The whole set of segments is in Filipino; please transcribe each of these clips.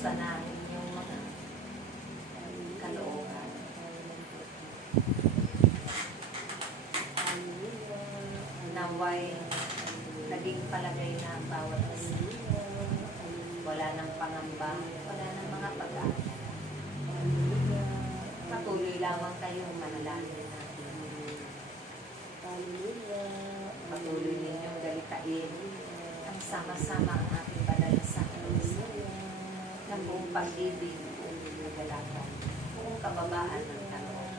Kumusta na inyong mga kalooban? Naway naging palagay na ang bawat isa. Wala nang pangamba, wala nang mga pag-aaral. Patuloy lamang kayong manalangin natin. Patuloy ninyong dalitain ang sama-sama ang ating padalasang Diyos ng buong pag-ibig, buong kagalakan, buong kababaan ng kalooban,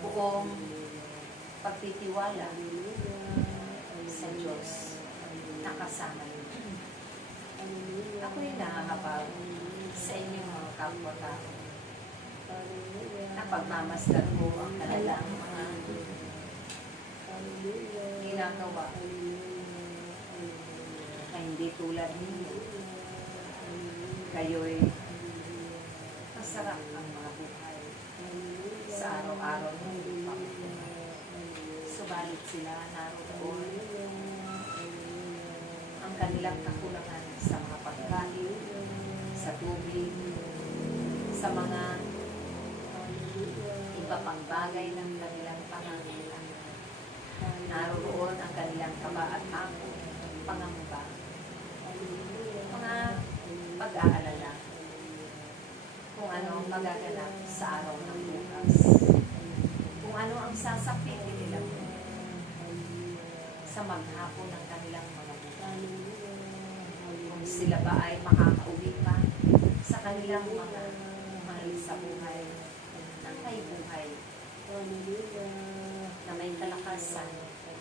buong pagtitiwala sa Diyos na kasama niyo. Ako'y nakakapag sa inyong mga kapwa-tao na pagmamasdan ko ang kanilang mga ginagawa na hindi tulad ninyo. Kayo'y masarap ang mga buhay sa araw-araw ng pamumuhay. Subalit sila naroon ang kanilang kakulangan sa mga pagkain, sa tubig, sa mga iba pang bagay ng kanilang pangangailangan. Naroon ang kanilang kaba at takot, pangamba, mga pag-aalala kung ano ang magaganap sa araw ng bukas, kung ano ang sasapitin nila sa maghapon ng kanilang mga buhay, kung sila ba ay makakauwi pa sa kanilang mga mahal sa buhay ng may buhay na may kalakasan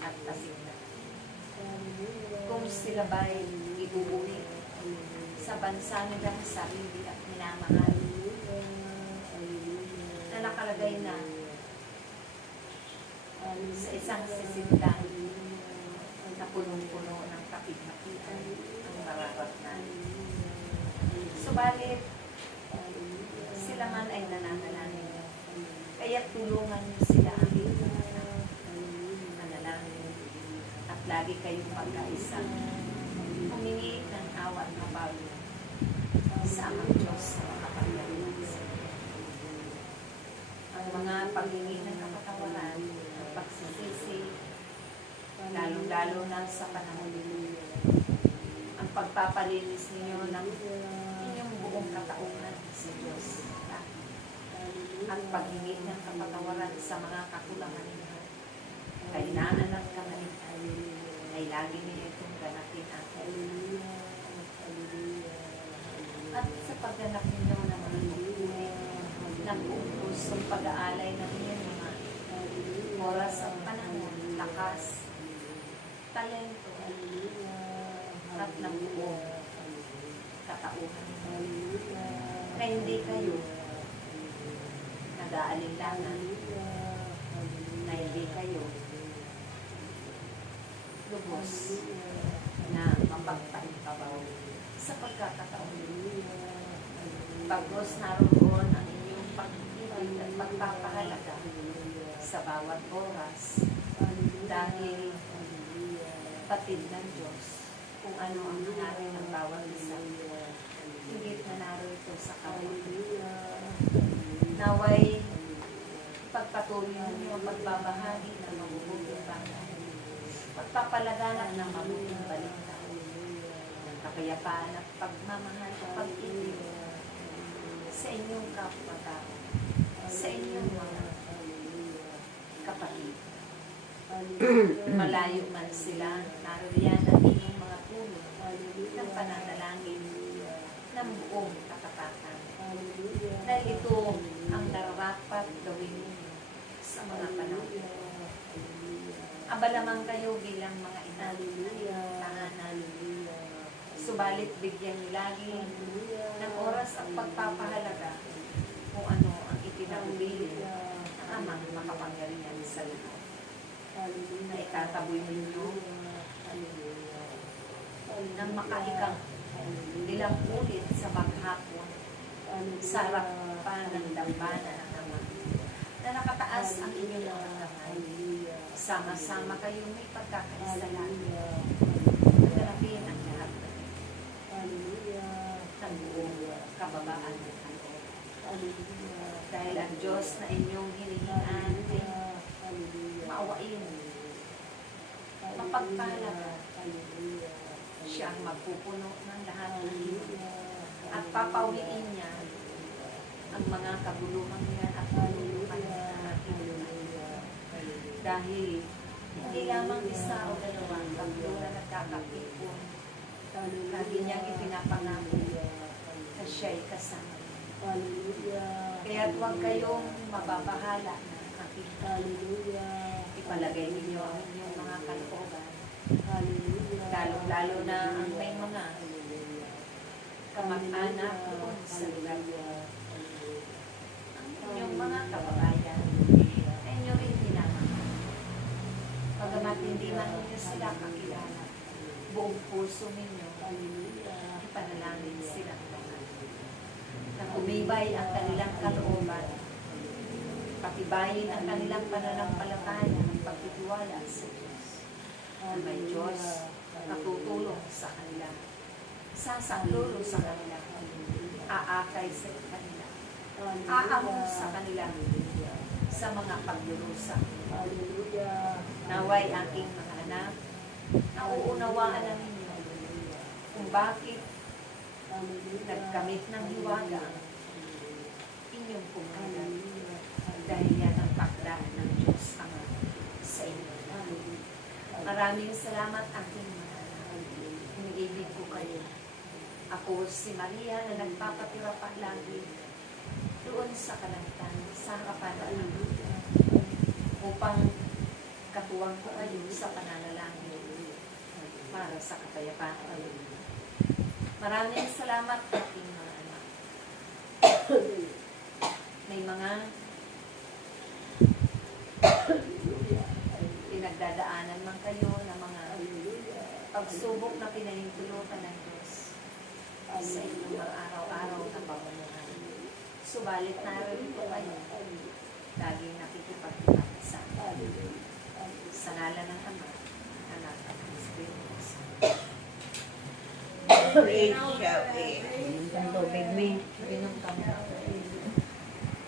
at kasignahan. Kung sila ba ay ibubuwi sa bansa nilang sarili at minamahal na nakalagay na sa isang sisidlan na punong-puno ng kapit-kapitan ang marapat na. Subalit, sila man ay nananalangin. Kaya tulungan niyo sila ang manalangin at lagi kayong pagkaisa. Humingi ng awa at habag sa amang Diyos sa makapangyarihan. Ang mga paghingi ng kapatawaran, ang pagsisisi, lalo-lalo na sa panahon ninyo, ang pagpapalinis ninyo ng inyong buong katauhan sa Diyos, at paghingi ng kapatawaran sa mga kakulangan ninyo, kahinaan at kamalitan, ay lagi ninyo itong ganapin atin. At sa pagganap ninyo ng mga tutunin ng buong pusong pag-aalay ng inyong mga oras at panahon, lakas, talento, at ng buong katauhan. Na hindi kayo nag-aalinlangan, na hindi kayo lubos na mapagpaipabaw sa pagkakataon. Pagkos naroon ang inyong pag-ibig at pagpapahalaga sa bawat oras dahil patid ng Diyos kung ano ang nangyari ng bawat isa. Higit na narito sa kawalan. Naway pagpatuloy ninyo ang pagbabahagi ng mabubuting bagay, pagpapalaganap ng mabuting balita, ng kapayapaan at pagmamahal at pag-ibig sa inyong kapwa-tao, sa inyong mga kapatid. Malayo man sila, naririyan ang inyong mga tulong ng pananalangin ng buong katapatan. Dahil ito ang nararapat gawin ninyo sa mga panahon. Abalamang kayo bilang mga ina ng tahanan. Subalit bigyan niyo lagi ng oras at pagpapahalaga kung ano ang itinagubili ng amang makapangyarihan sa lahat. Na itataboy ninyo ng makaikang ilang ulit sa maghapon sa harapan ng dambana ng Ama na nakataas ang inyong mga kamay. Sama-sama kayo may pagkakaisalan. Naganapin ang lahat ng buong Dahil ang Diyos na inyong hinihingan ay maawain, mapagpala ka. Siya ang magpupuno ng lahat ng iyo at papawiin niya ang mga kabuluhan niya at kalulukan niya ng ating buhay. Dahil hindi lamang isa o dalawa, tatlo na nagkakatipon. Lagi niyang ipinapangako na siya'y kasama niya. Kaya huwag kayong mababahala na makita. Ipalagay ninyo ang inyong mga kalooban. Lalo na ang may mga kamag-anak doon sa lugar niyo. Ang inyong mga kababayan ay inyo rin pinamahal. Pagamat hindi man ninyo sila kakilala, buong puso ninyo, ipanalangin silang lahat. Na umibay ang kanilang kalooban, patibayin ang kanilang pananampalataya ng pagtitiwala sa Diyos. Na may Diyos na tutulong sa kanila, sasaklolo sa kanila, aakay sa kanila, aamon sa kanila sa mga pagdurusa. Naway aking mga anak, nauunawaan na ninyo kung bakit nagkamit ng hiwaga inyong pumanan dahil yan ang pakdaan ng Diyos Ama sa inyo. Maraming salamat aking mga anak. Iniibig ko kayo. Ako si Maria na nagpapatira pa lagi doon sa kalangitan, sa harapan ng upang katuwang ko kayo sa pananalangin para sa kapayapaan. Maraming salamat aking mga anak. May mga pinagdadaanan man kayo ng mga pagsubok na pinahintulutan ng Diyos sa inyong mga araw-araw na pamumuhay. Subalit narito kayo, laging nakikipagkita sa ngalan ng Ama, Anak at Espiritu Santo. Praise shall be. Inom kami.